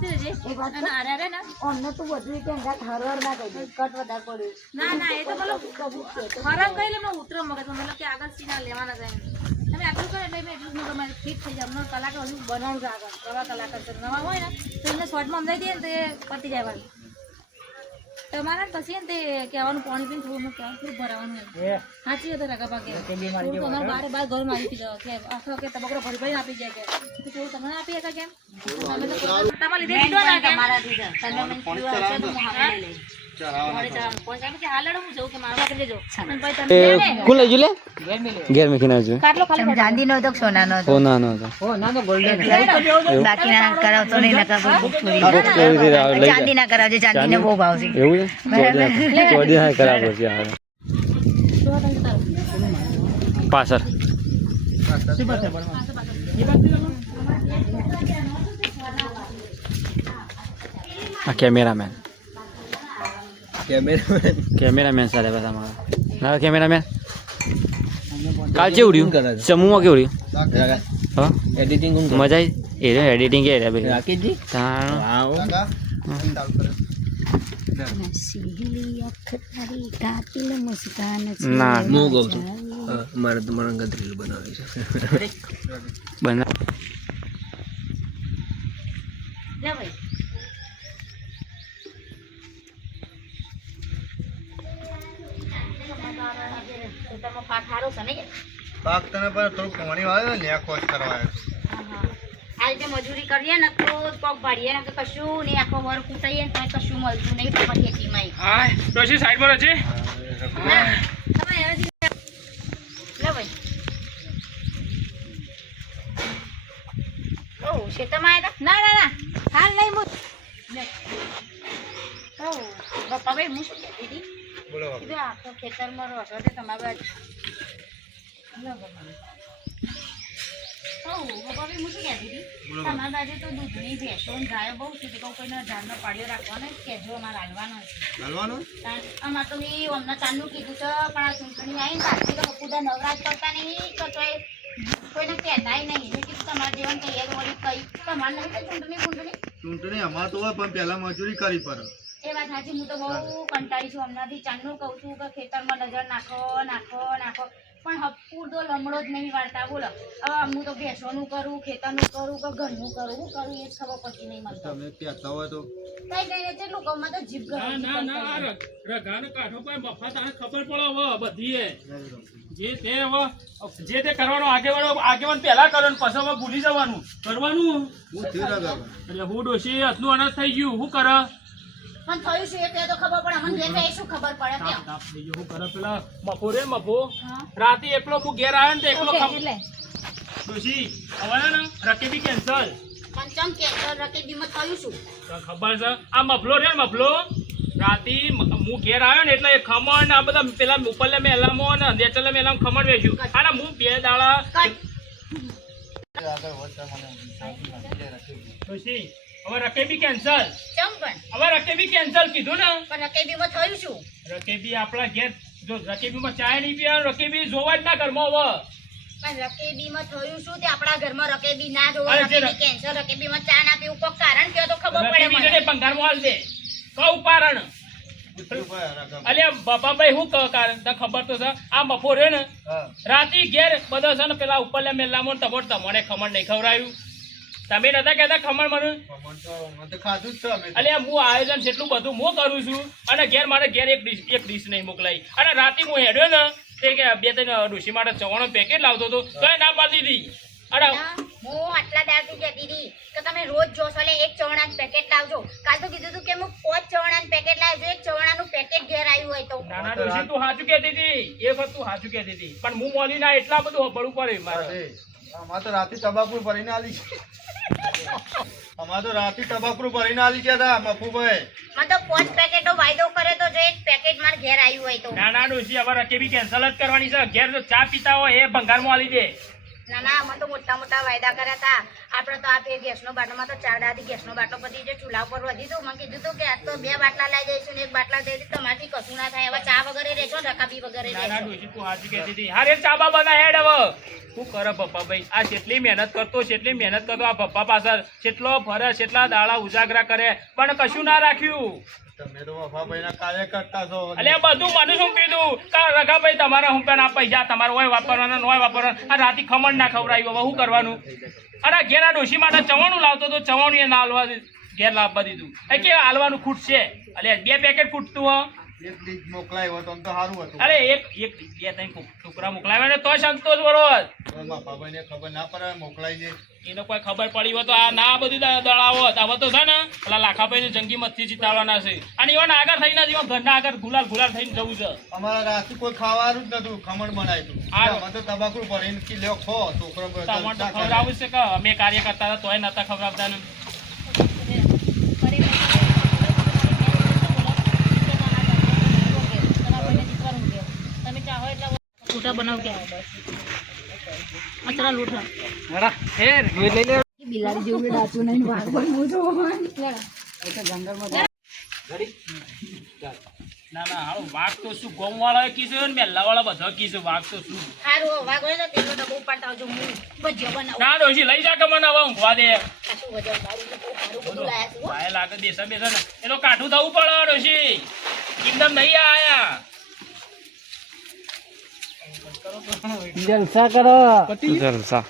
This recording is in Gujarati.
જતી રહેજે અને આરે આરે ને અમને તો બધું કે અંગાત હરવાર ના કહી દે કટ વધારે પડ્યું ના ના એ તો મતલબ ખરાબ કહી લે મેં ઉતરો મગજ મતલબ કે આગળ સીના લેવાના જાય તમે આટલું કરો એટલે મેં એટલું તમારે ફિટ થઈ જાય અમને કલાકાર હજુ બનાવું આગળ પ્રવા કલાકાર તો નવા હોય ને તો એમને શોર્ટમાં સમજાઈ દઈએ ને તો એ પતી જાય વાળી તમારે પછી ને તે કહેવાનું પાણી પીને થોડું કહેવાનું થોડું ભરાવાનું એમ સાચી હતું રગા પાકે તમારે બારે બાર ઘરમાં આવી ગયો કે આખો કે તમારો ભરી ભરી આપી જાય કે થોડું તમને આપી શકે કેમ તમારે લીધે દીધો ના તમારા દીધો તમે મને પીવા હશે તો હું હાલે લઈ ઘેર મેકીને આવજો ચાંદી નો તો સોના નો સોના નો બાકી ના કરાવતો નહીં નકા ચાંદી ના કરાવજો ચાંદી નો બહુ ભાવ છે એવું છે ચોદી હા કરાવો છે પાછળ આ કેમેરામેન કેમેરામેન સાથે બધા મારા ના કેમેરામેન કાલ કેવું રહ્યું સમૂહમાં કેવું રહ્યું હા એડિટિંગ મજા આવી એ એડિટિંગ કે રાકેશજી ના હું કહું છું મારે તો મારા અંગત રીલ બનાવી છે બના પાક તને પર થોડું પાણી વાળ્યો ને ખોજ કરવાયો આ રીતે મજૂરી કરીએ ને તો પગ ભાડીએ ને કશું નહીં આખો વર કૂટાઈએ ને તો કશું મળતું નહીં તમારી ખેતીમાં હા ડોશી સાઈડ પર છે લે ભાઈ ઓ શેતામાં આવ્યા ના ના ના હાલ નહીં મુત લે ઓ બાપા ભાઈ હું શું કહેતી હતી બોલો કીધું આ તો ખેતરમાં રહો છો તે તમારા બાજુ તમારા બાજુ તો દૂધની ભેંસો ગાયો બહુ છે તો કોઈને ઝાડનો પાડ્યો રાખવાનો કેજો અમારે હાલવાનો છે અમારે તો અમને ચાંદનું કીધું છે પણ આ ચૂંટણી આવી ને બાકી તો બધા નવરાજ કરતા નહીં તો કોઈને કહેતાય નહીં મેં કીધું તમારા જીવન તૈયાર વળી કઈ તમારે નહીં તો ચૂંટણી અમારે તો હોય પણ પહેલા મજૂરી કરી પડે એ વાત સાચી હું તો બહુ કંટાળી છું હમણાંથી ચાંદનું કહું છું કે ખેતરમાં નજર નાખો પણ પૂરતો લમડો જ નહીં વાળતા બોલો હવે હું તો ભેંસોનું કરું ખેતરનું કરું કે ઘરનું કરું હું કરું એ જ ખબર પડતી નહીં મને તમે કહેતા હોય તો કઈ કઈ કેટલું કહું તો જીભ રગાનો કાઢો પણ મફત આને ખબર પડે હવે બધી જે તે કરવાનો આગેવાન પહેલા કરો ને પછી હવે ભૂલી જવાનું કરવાનું એટલે હું ડોશી હાથનું અનાજ થઈ ગયું શું કરે પણ થયું શું એટલે તો ખબર પડે મને લેતા એ શું ખબર પડે કે શું કરે પેલા મફો રે મફો રાતે એકલો હું ઘેર આવ્યો ને તો એકલો એટલે ડોશી હવે ને રકેબી કેન્સલ પંચમ કે રકેબીમાં થયું શું ખબર છે આ મફલો રે મફલો રાતે હું ઘેર આવ્યો ને એટલે ખમણ ને આ બધા પેલા ઉપરલે મેલામાં ને અંધેચલે મેલામાં ખમણ વેચ્યું અને હું બે દાડા ડોશી હવે રકેબી કેન્સલ ચમ પણ હવે રકેબી કેન્સલ કીધું ને પણ રકેબીમાં થયું શું રકેબી આપણા ઘેર જો રકેબીમાં ચાય નહીં પીવાનું રકેબી જોવા જ ના ઘરમાં હવે પણ રકેબીમાં થયું શું તે આપણા ઘરમાં રકેબી ના જોવા રકેબી કેન્સર રકેબીમાં ચા ના પીવું કોઈ કારણ કયો તો ખબર પડે રકેબી મને જડે ભંગારમાં હાલ દે કહું કારણ અલ્યા બાપાભાઈ શું કહો કારણ તને ખબર તો છે આ મફો રે ને રાતી ઘેર બધા છે ને પેલા ઉપરલે મેલામાં તમને ખમણ નહીં ખવડાયું તમે નતા કહેતા ખમણ મને અલ્યા હું આયોજન એટલું બધું હું કરું છું અને ઘેર મારે ઘેર એક ડીશ નહીં મોકલાઈ અને રાતે હું હેડ્યો ને તે કે બે ત્રણ ડોશી માટે ચવાણું પેકેટ લાવતો હતો તો એ ના પાડી દીધી અરે હું આટલા દાડથી કહેતી હતી કે તમે રોજ જોશો એટલે એક ચવાણાનું પેકેટ લાવજો કાલ તો કીધું હતું કે હું 5 ચવાણાનું પેકેટ લાવજો એક ચવાણાનું પેકેટ ઘેર આવ્યું હોય તો નાના ડોશી તું સાચું કહેતી હતી એ વખત તું સાચું કહેતી હતી પણ હું મોલી ના એટલા બધું પડવું પડે મારે અમારે તો રાતે ટબાકુ ભરીને આલી છે અમારે તો રાતે ટબાકુ ભરીને આલી છે મફુભાઈ મને તો 5 પેકેટો વાયદો કરે તો જો એક પેકેટ માર ઘેર આવ્યું હોય તો નાના ડોશી હવે રકેબી કેન્સલ જ કરવાની છે ઘેર જો ચા પીતા હોય એ ભંગારમાં આલી દે ના ના અમે તો મોટા મોટા વાયદા કર્યા હતા. આપણે તો આ ગેસનો બાટલામાં તો 4 દાદી ગેસનો બાટલો પતી જે ચૂલા ઉપર વધી હતું. મને કીધું હતું કે આજ તો 2 બાટલા લઈ જઈશું ને 1 બાટલા દઈ દીધી. તમારથી કશું ના થાય. હવે ચા વગેરે રહેશો ને રકાબી વગેરે ના ના રહેશો. ડોશી તું હાજી કહેતી હતી. હારે ચાબા બના હેડ હવે શું કરે પપ્પા ભાઈ આ જેટલી મહેનત કરતો આ પપ્પા પાછળ કેટલો ફરે કેટલા દાડા ઉજાગરા કરે પણ કશું ના રાખ્યું. તમે તો વફાભાઈના કાર્યકર્તા છો. એટલે આ બધું મને શું કીધું કે રઘાભાઈ તમારે હું પેન આ પૈસા તમારે હોય વાપરવાના નોય વાપરવાના આ રાતી ખમણ ના ખવડાવ્યું હવે શું કરવાનું. અને ઘેર આ ડોશી માટે ચવાણું લાવતો તો ચવાણું એ ના હાલવા ઘેર લાવવા દીધું કે હાલવાનું ખૂટશે. એટલે 2 પેકેટ ખૂટતું હો. એક ડીશ મોકલાયો તો આમ તો સારું હતું. અરે એક એક બે ત્રણ ટુકડા મોકલાવ્યા ને તો સંતોષ બરો. વફાભાઈને ખબર ના પડે મોકલાઈ દે. એને કોઈ ખબર પડી હોય તો આ ના બધી દળાવત હવે તો છે ને પેલા લાખાભાઈ ને જંગી મતથી જીતાડવાના છે. અને એવા આગળ થઈને જ ઘરના આગળ ગુલાલ થઈને જવું છે. અમારા રાતે કોઈ ખાવાનું જ નતું ખમણ બનાવ્યું. અમે તો તબાકુ ભરીને કે લ્યો ખો છોકરો તમારે તો ખવડાવું છે કે અમે કાર્ય કરતા હતા તોય નતા ખવડાવતા ને. તમે ચાહો એટલે લોટા બનાવ કે અચરા લોટા બિલાડી જેવું ડાચું નહીં ભાગ બનવું જો ના ના હાલો વાઘ તો શું ગોમ વાળા કીધું ને મેલ્લા વાળા બધા કીધું વાઘ તો શું. સારું વાઘ હોય તો તેનો ડબ્બો ઉપાડતા આવજો. હું ભજીયા બનાવું. ના ડોશી લઈ જા કે મને હવે ઊંઘવા દે. કશું વજન મારું તો બહુ સારું બધું લાયા છું હો. ભાઈ લાગે બેસા ને એ તો કાઠું થવું પડે ડોશી એકદમ નહીં આયા. જલસા